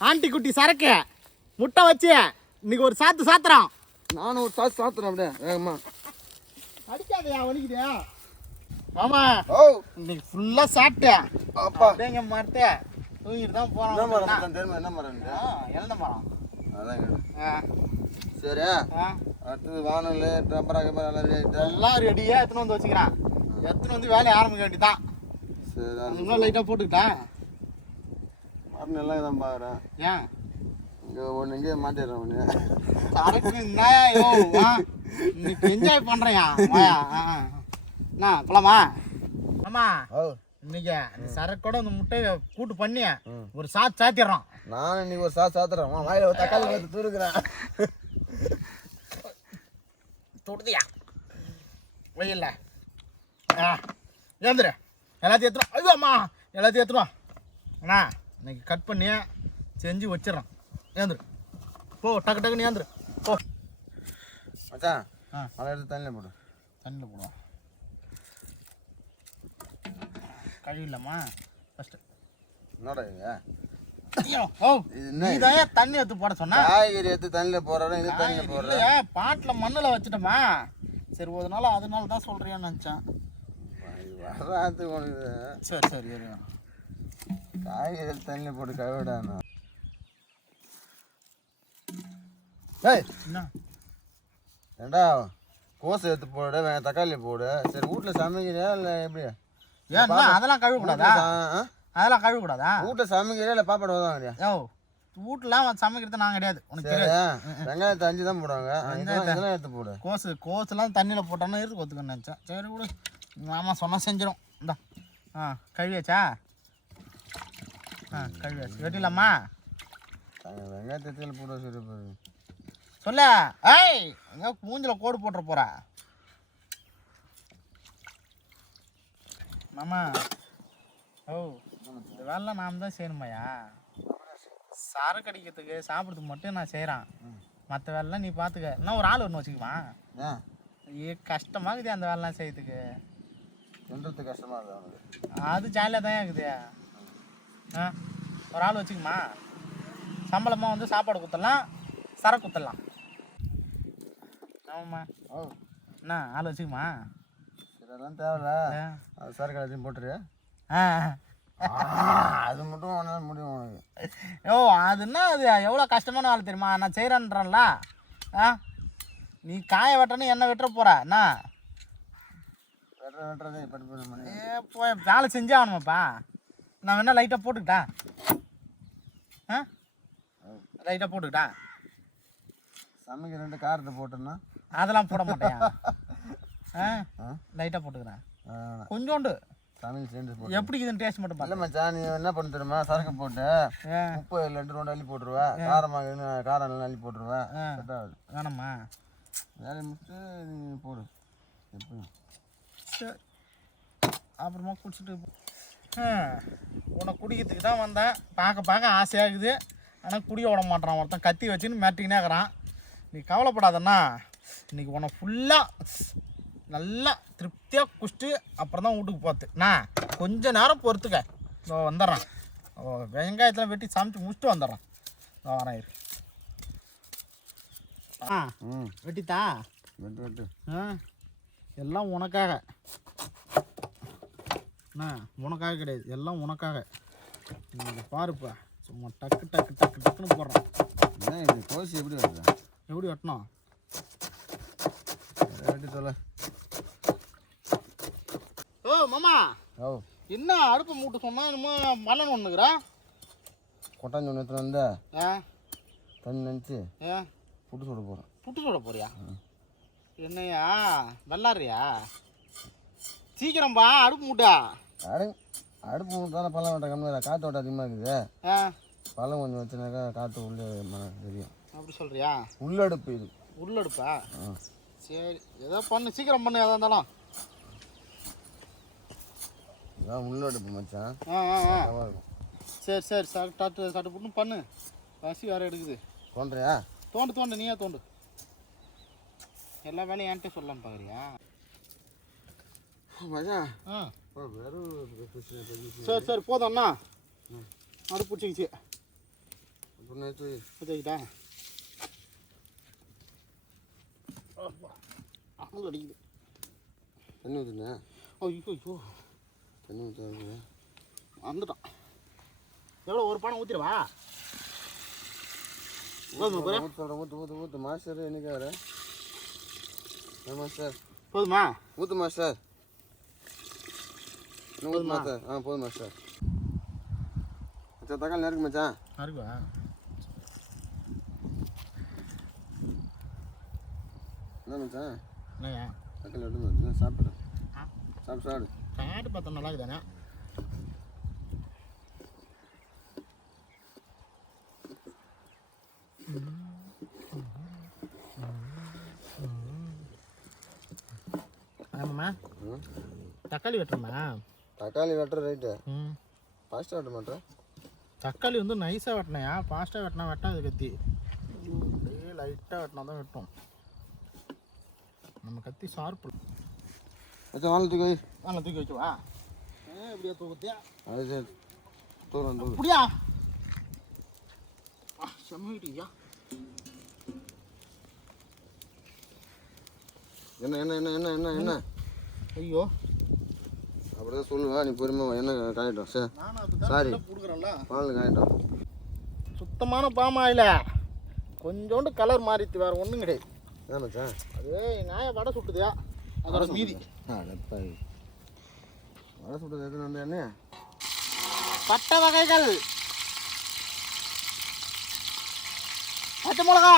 Aunty குட்டி சரக்கு முட்டை வச்சு இன்னைக்கு ஒரு சாத்து சாத்துறோம். நானும் ஒரு சாத்து சாத்துறேன் அப்படியே வேகமா. அடிக்காதையா வலிக்குதா மாமா? ஓ இன்னைக்கு ஃபுல்லா சாப்பிட்டேன். அப்பா அப்படிங்க மரத்தை தூங்கிட்டு தான் போறோம். என்ன மரம் தெரியுமா? என்ன மரம்? இழந்த மரம். அதான் சரி. அடுத்தது வானல் டப்பரா கப்பரா எல்லாம் ரெடி ஆகிட்டு எல்லாம் ரெடியாக எடுத்துன்னு வந்து வச்சுக்கிறான். எடுத்துன்னு வந்து வேலையை ஆரம்பிக்க வேண்டியதான். சரி அதுக்குள்ள லைட்டாக போட்டுக்கிட்டேன். மரம் எல்லாம் இதான் பார்க்குறேன். ஏன் இங்கே ஒன்று இங்கே மாட்டிடுறேன் ஒன்று சரக்கு இன்னைக்கு என்ஜாய் பண்ணுறேயா என்ன போலாமா? ஆமா இன்னைக்கு இந்த சரக்கோட இந்த முட்டையை கூட்டு பண்ணி ஒரு சாத்திடுறோம். நானும் இன்னைக்கு ஒரு சாத்துறேன். வாயில ஒரு தக்காளி பார்த்து தூருக்குறேன். தொடுதியா வெயில்ல ஏந்துரு எல்லாத்தையும் ஏற்றுறோம். ஐயோம்மா எல்லாத்தையும் ஏற்றுறோம். அண்ணா இன்னைக்கு கட் பண்ணி செஞ்சு வச்சிடறோம். ஏந்துரு போ டக்கு டக்குன்னு ஏந்துரு போ. மச்சான் அதை எடுத்து தண்ணியில் போடு. தண்ணியில் போடுவோம். கழுவிடலாமா ஃபஸ்ட்டு? என்னடா இது? ஓ நீதான் தண்ணி எடுத்து போட சொன்னா? காய்கறி எடுத்து தண்ணியில் போடுறேன். இது தண்ணியில் போடுறேன். பாட்டில் மண்ணில் வச்சுட்டோமா? சரி அதனால தான் சொல்றியான்னு நினச்சேன். வராது உனக்கு. சரி சரி காய்கறி எடுத்து தண்ணியில் போட்டு கழுவிடாண்ணா. ஏய் என்ன ஏண்டா கோசை எடுத்து போடு, தக்காளி போடு. சரி வீட்டில் சமைக்கிறியா இல்லை எப்படி? ஏன்னா அதெல்லாம் கழுவக்கூடாதா? அதெல்லாம் கழுவக்கூடாதா? வீட்டில் சமைக்கிறியா இல்லை பாப்பாடு தான்? யோ வீட்டுலாம் சமைக்கிறது நான் கிடையாது. உனக்கு தெரியாது. வெங்காயத்தை 5 தான் போடுவாங்க. இதெல்லாம் எடுத்து போடு. கோசுலாம் தண்ணியில் போட்டோன்னா இருக்கு ஒத்துக்கன்னு நினச்சேன். சரி விடு, மாமா சொன்னால் செஞ்சிடும். இந்தா கழுவியாச்சா? கழுவியாச்சு. வெட்டிடலாமா? வெங்காயத்தை போட சரி சொல்ல. ஏய் எங்கே மூஞ்சில் கோடு போட்டுற போகிறா மாமா? ஓ இந்த வேலைலாம் நாம் தான் செய்யணுமாயா? சரக்கு அடிக்கிறதுக்கு சாப்பிட்றதுக்கு மட்டும் நான் செய்கிறேன். மற்ற வேலைலாம் நீ பார்த்துக்க. இன்னும் ஒரு ஆள் ஒன்று வச்சுக்குவான். கஷ்டமாகுது அந்த வேலைலாம் செய்யறதுக்கு. சொல்கிறது கஷ்டமாக இருக்குது. அது ஜாலியாக தான் இருக்குது. ஒரு ஆள் வச்சுக்குமா? சம்பளமாக வந்து சாப்பாடு குத்தலாம், சரக்கு குத்தலாம். ஆமாம்மா. ஓ என்ன ஆள் வச்சுக்குமா? இதெல்லாம் தேவையில்ல. அது சரக்கு எல்லாத்தையும் போட்டுரு. அது மட்டும் உன்னால முடியும் உனக்கு. ஓ அதுன்னா அது எவ்வளோ கஷ்டமான வேலை தெரியுமா? நான் செய்கிறேன்றேன்ல. நீ காய வெட்டணும், என்ன வெட்டுற போகிற என்ன? வெட்டுறதே பட்டு போய் வேலை செஞ்சே ஆகணுமாப்பா. நான் வேணா லைட்டாக போட்டுக்கிட்டா? லைட்டாக போட்டுக்கிட்டா? சமைக்க 2 காரத்தை போட்டேன்னா அதெல்லாம் போட மாட்டேன். லைட்டாக போட்டுக்கிறேன் கொஞ்சோண்டு. சமையல் செஞ்சு எப்படி இதுன்னு டேஸ்ட் மட்டும் இல்லை மச்சான். நீ என்ன பண்ண தெரியுமா? சரக்கு போட்டு உப்பு 2 ரவுண்டு அள்ளி போட்டுருவேன். காரம் எல்லாம் அள்ளி போட்டுருவேன். வேணாம்மா? வேலையை முடிச்சு நீ போடு. எப்படி சரி அப்புறமா குடிச்சிட்டு உன்னை குடிக்கிறதுக்கு தான் வந்தேன். பார்க்க ஆசையாகுது. ஆனால் குடிக்க விட மாட்டான். ஒருத்தன் கத்தி வச்சுன்னு மிரட்டிக்கினே இருக்கிறான். நீ கவலைப்படாதண்ணா. இன்றைக்கி உன்னை ஃபுல்லாக நல்லா திருப்தியாக குடிச்சிட்டு அப்புறம் தான் வீட்டுக்கு போகிறது. நான் கொஞ்சம் நேரம் பொறுத்துக்க. வந்துடுறேன். வெங்காயத்தில் வெட்டி சமைச்சு முடிச்சுட்டு வந்துடுறேன். வரேன் இரு. வெட்டித்தா? வெட்டு. எல்லாம் உனக்காக. உனக்காக கிடையாது, எல்லாம் உனக்காக. நீங்கள் பாருப்பா சும்மா டக்கு டக்கு டக்கு டக்குன்னு போடுறேன். என்ன இது கோசி எப்படி வெட்டுறா? எப்படி வெட்டணும்? வெட்டி சொல்ல. ஓ மாமா. ஓ என்ன அடுப்பு மூட்டு சொன்னால் என்னமோ மல்லன் ஒன்றுக்குறா? கொட்டாஞ்சி ஒன்று எடுத்துன்னு வந்து தண்ணி நினச்சி புட்டு சுட போகிறேன். புட்டு சுட போறியா? என்னையா வெள்ளாடுறியா? சீக்கிரம்பா அடுப்பு மூட்டா. அடுப்பு மூட்டான பழம் வெட்ட கம்மியாக காற்று ஓட்ட அதிகமாக இருக்குது. பழம் கொஞ்சம் வச்சுனாக்கா காற்று உள்ளே தெரியும். அப்படி சொல்கிறியா? உள்ளடுப்பு இது. உள்ளடுப்பா? சரி ஏதோ பண்ணு, சீக்கிரம் பண்ணு. எதாக இருந்தாலும் இதான் உள்ளடுப்பு மச்சான். சரி சரி சட்டு சட்டு புட்டு பண்ணு. பசி வேறு எடுக்குது. தோன்றியா? தோண்டு நீயே தோண்டு. எல்லா வேலையும் என்கிட்ட சொல்லலாம் பார்க்குறியா? மச்சான் சரி போதும்ண்ணா. அடுப்பு பிடிச்சிக்கிச்சு. பொண்ணு எடுத்து வச்சுக்கிட்டா அங்கே அடிக்குது. தண்ணி ஊற்றுண்ணே. ஐயோ தண்ணி ஊற்ற வந்துட்டான். எவ்வளோ ஒரு பானை ஊற்றிடுவா? ஊற்று மாஸ்டர் என்னைக்கு வர? மாஸ்டர் போதுமா? ஊற்று மாஸ்டர். ஊற்று மாஸ்டர். போதும் மாஸ்டர். மச்சான் தக்காளி நறுக்கு மச்சான். நறுக்குவா? என்ன மச்சான்? என்னையா தக்காளி எடுத்து சாப்பிடு. சாப்பிடு. சாப்பிட்டு பார்த்தா நல்லா இருக்குதானே? ஆமாம்மா தக்காளி வெட்டுறமா? தக்காளி வெட்டுற ரைட்டு. ஃபாஸ்ட்டாக வெட்ட மாட்டேன். தக்காளி வந்து நைஸாக வெட்டினையா? ஃபாஸ்ட்டாக வெட்டினா வெட்டாது கத்தி. அப்படியே லைட்டாக வெட்டினா தான் வெட்டும். நம்ம கத்தி ஷார்ப்பு. மச்சான் வாழை தூக்கி வை. வாழை தூக்கி வச்சுவா. எப்படியா தூக்கத்தியா? அது சரி தூரம் தூரம். அப்படியா? செம்மிட்டியா? என்ன என்ன என்ன என்ன என்ன என்ன? ஐயோ அப்படிதான் சொல்லுவா. நீ பொறுமை என்ன காயிட்டோம். சரி சாரி கொடுக்குறேன்ல. பால் காயிட்டோம். சுத்தமான பாமாயில் கொஞ்சோண்டு கலர் மாறித்து வேறு ஒன்றும் கிடையாது. என்ன மச்சான்? அது எங்கள் ஆயா வடை சுட்டுதா அதோட மீதி. வடை சுட்டது எதுன்னு வந்தா என்ன? பட்டை வகைகள், பச்சை மிளகா,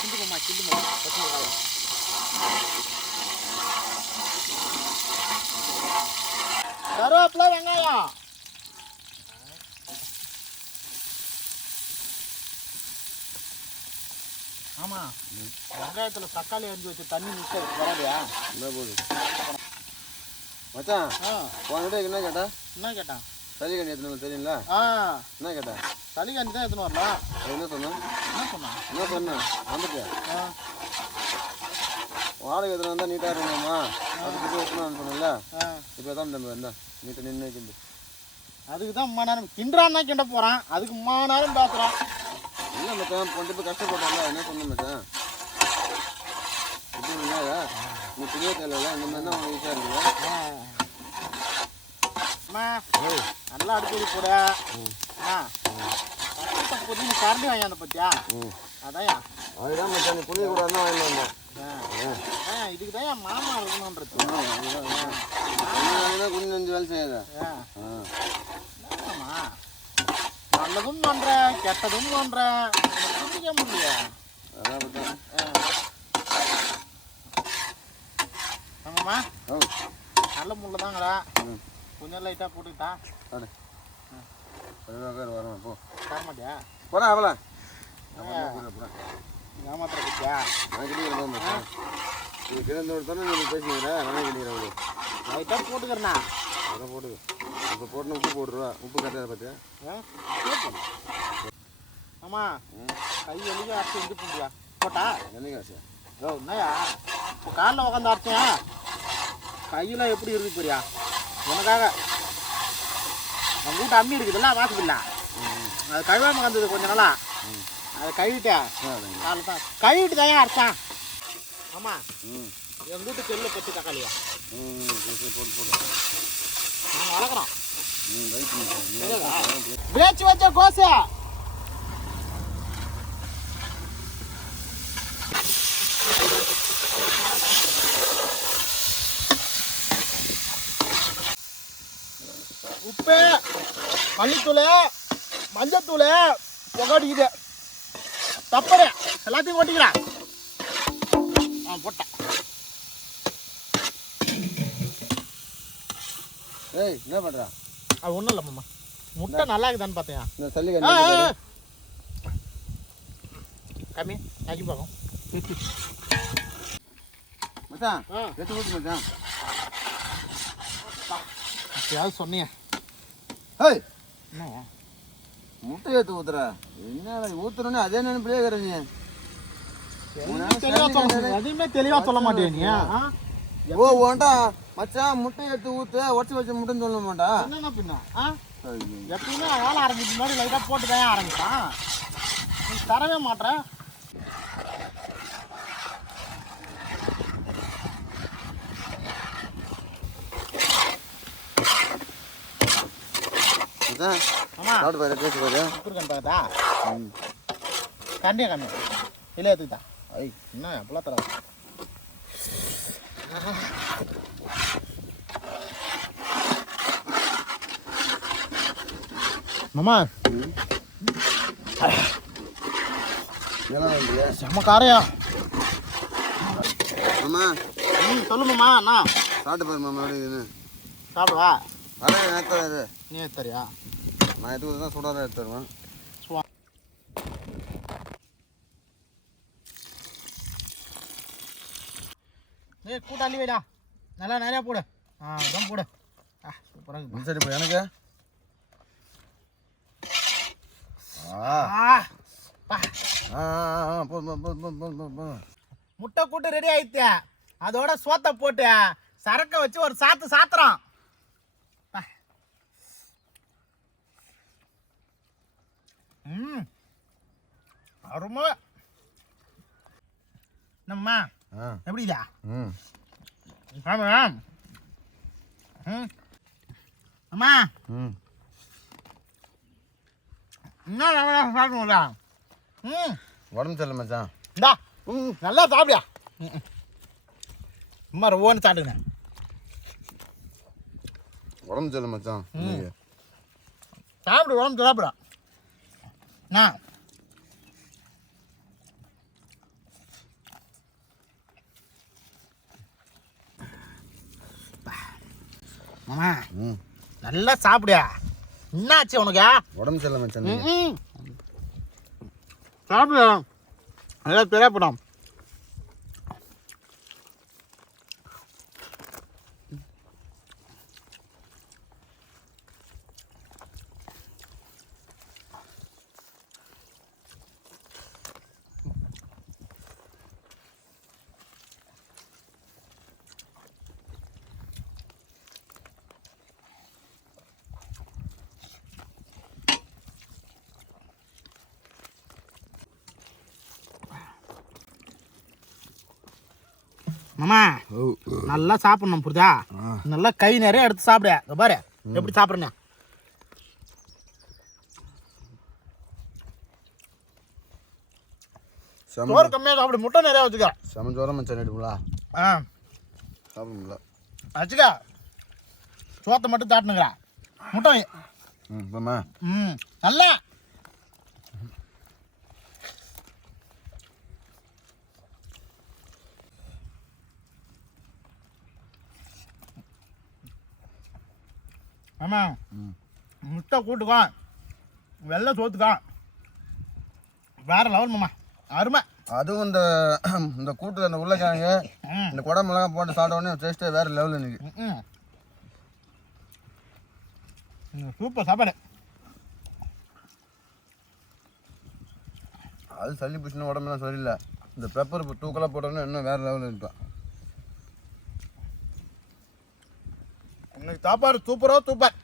சிந்து மிளகா, பச்சை மிளகா, கருவேப்பிலை, வெங்காயம். ஆமாம் வெங்காயத்தில் தக்காளி அரிஞ்சு வச்சு தண்ணி மிக்ஸ் வராதியா? என்ன போகுது மச்சான்? உன்கிட்ட என்ன கேட்டா? என்ன கேட்டான்? சளிகண்ணி எடுத்துன்னு தெரியுங்களா? என்ன கேட்டா? சளிகண்ணி தான் எடுத்துன்னு வரலாம். என்ன சொன்னான்? என்ன சொன்னான்? வந்துட்டு வாடகை எத்தனை வந்தால் நீட்டாக இருக்கணுமா? அதுக்கு எடுத்துன்னு சொன்னல. இப்போ தான் தம்பி வந்தா நீட்டை நின்று வைக்கிறது. அதுக்கு தான் அம்மா நேரம் கிண்டான்னா கிண்ட போகிறான். அதுக்கு அம்மா நேரம் பேசுகிறான். இல்லை மச்சான் கொஞ்சம் போய் கஷ்டப்பட்டால என்ன சொன்னேன் மச்சான்? இப்படி இல்லையா நீ புரிய தேவையில்ல. இந்த மாதிரி தான் உனக்கு ஈஸியாக இருக்குது. நல்லா அடிக்கடி கூட புதிய கரண்டி வாங்கி பத்தியா? அதான் அதுதான் மச்சான் நீ புளிய கூட தான் வாங்கி வந்தோம். இதுக்கு தான் என் மாமா இருக்கணுன்றது. கொஞ்சம் நெஞ்சு வேலை செய்யாத. நல்லதும் பண்றேன் கெட்டதும் பண்றேன். புரிஞ்சிக்க முடியல. ஆமாம்மா நல்ல முள்ள தாங்கடா. கொஞ்சம் லைட்டாக போட்டுக்கிட்டா வரேன். போ தர மாட்டியா? போறேன் அவளை ஏமாத்திர பத்தியா? லைட்டாக போட்டுக்கிறேண்ணா. அதை போட்டு இப்போ போட்டுன்னு உப்பு போட்டுருவா. உப்பு கட்டாத பார்த்தியா? ஆமாம் கை வெளியே அரைச்சி இது பண்ணியா? போட்டா என்னைக்கு ஆச்சு? என்னையா இப்போ காலில் உட்காந்து அரைச்சேன். கையில் எப்படி இருக்கு போறியா? உனக்காக நம்ம வீட்டு அம்மி இருக்குதுல்ல வாசப்பில்ல, அது கழுவாமல் வந்தது கொஞ்சம் நாளா. அதை கழுவிட்டேன். காலில் தான் கழுவிட்டு தான் ஏன் அரைச்சான். ஆமாம் எங்கள் வீட்டு செல்லில் பற்றி தக்காளியா போட்டு போட்டு நாங்கள் வளர்க்குறோம். பேச்சு வச்ச கோசை உப்பு, மல்லித்தூள், மஞ்சத்தூள், புகடிக்குது, தப்பரு எல்லாத்தையும் கொட்டிக்கிறேன். போட்டேன். ஏய் என்ன பண்ணுறா? அது ஒன்றும் இல்லை மாமா. முட்டை நல்லா இருக்குதான்னு பார்த்தியா? கம்மி ஆக்கி பார்க்கும் மச்சான். எடுத்து ஊற்று மச்சான். அப்படியாவது சொன்னியா? ஏய் என்ன முட்டை எடுத்து ஊத்துற? என்ன ஊத்துறோன்னே அதே நினைப்பிலே இருக்கிற நீ? எதுவுமே தெளிவாக சொல்ல மாட்டேன் நீ. ஓ ஓண்டா மச்சான் முட்டை எடுத்து ஊற்று உடச்சி வச்ச முட்டைன்னு சொல்ல மாட்டா? என்னென்ன பின்னா எப்பயுமே வேலை ஆரம்பிச்சு முன்னாடி லைட்டாக போட்டு தான் ஆரம்பிப்பான். நீ தரவே மாட்டேன். சாப்பிட்டு பாரு பேசி பாரு குறுக்கன் பார்த்தா கண்டியா கம்மியா இல்லை எடுத்துக்கிட்டா ஐ என்ன எப்பெல்லாம் தர மாமா செம்ம காரையா மாமா சொல்லுமாம்மா அண்ணா சாப்பிட்டு பாரு மாமா எப்படி சாப்பிடுவா வர நேரத்தில் நீ எடுத்தரியா நான் எடுத்து தான் சுடாதான் எடுத்து தருவேன் ஏ கூட்டாளி வைடா நல்லா நிறையா போடு இதான் போடு சூப்பராக சரி இப்போ எனக்கு முட்டை கூட்டு ரெடி ஆயிடுச்சு. அதோட சோத்தை போட்டு சரக்கை வச்சு ஒரு சாத்துறோம். அருமை நம்மா எப்படிதா அம்மா என்ன நல்லா சாப்பிடுங்களா உடம்பு சரியில்லை மச்சான் இந்தா நல்லா சாப்பிடியா அம்மா ரொம்பன்னு சாப்பிடுங்க உடம்பு சரியில்லை மச்சான் சாப்பிடு உடம்பு சாப்பிடா நான் மாமா நல்லா சாப்பிடியா என்னாச்சு உனக்கு உடம்பு சரியில்லை மச்சான் சாப்பிடு நல்லா திரைப்படம் மாமா நல்லா சாப்பிடணும் புரியுதா நல்லா கை நிறைய எடுத்து சாப்பிட பாரு எப்படி சாப்பிடுங்க சோறு கம்மியாக சாப்பிடு முட்டை நிறையா வச்சுக்க சமைச்சோரம் மச்சான் எடுங்களா சாப்பிடுங்களா வச்சுக்க சோத்தை மட்டும் தாட்டுனுங்கிறா முட்டை நல்லா ஆமாம் முட்டை கூட்டுக்கோ வெள்ளை சோத்துக்கோ வேற லெவல் மாமா அருமை அதுவும் இந்த கூட்டு அந்த உருளைக்கிழங்கு இந்த குடை மிளகா போட்டு சாப்பிட்ட உடனே டேஸ்ட்டே வேறு லெவலில் இன்னைக்கு சூப்பர் சாப்பாடு அது சளி பிடிச்சின உடம்புலாம் சரியில்லை இந்த பெப்பர் இப்போ தூக்கலாக போட்டோன்னே இன்னும் வேறு லெவலில் இருப்பான் இன்னைக்கு சாப்பாடு சூப்பர்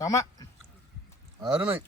ஆமாம் அருமை